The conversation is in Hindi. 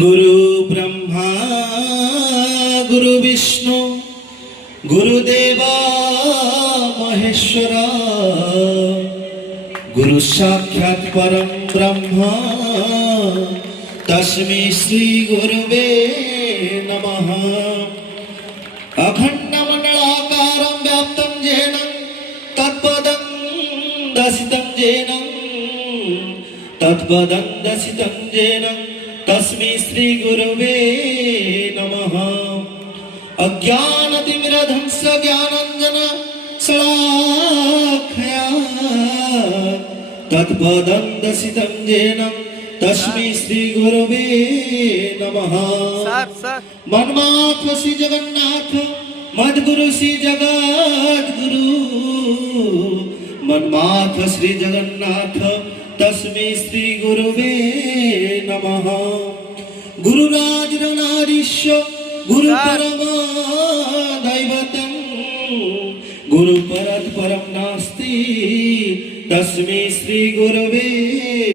गुरु ब्रह्मा गुरु विष्णु गुरुदेवा महेश्वरा गुरु साक्षात् परम ब्रह्म तस्मै श्री गुरुवे नमः। अखंडमंडलाकारं व्याप्तं येन तत्पदं दर्शितं येन तस्मै श्री गुरुवे नमः। अज्ञानतिमिरध्वंस ज्ञानाञ्जन शलाखया तत्पदं दर्शितं येन तस्मै श्री गुरुवे नमः। मन्माथ श्री जगन्नाथ मद्गुरु श्री जगद्गुरु मन्माथ श्री जगन्नाथ तस्मै श्री गुरुवे नमः। गुरुराजनारीश्व गुरु परम दैवतं गुरु परत परम नास्ति तस्मै श्री गुरुवे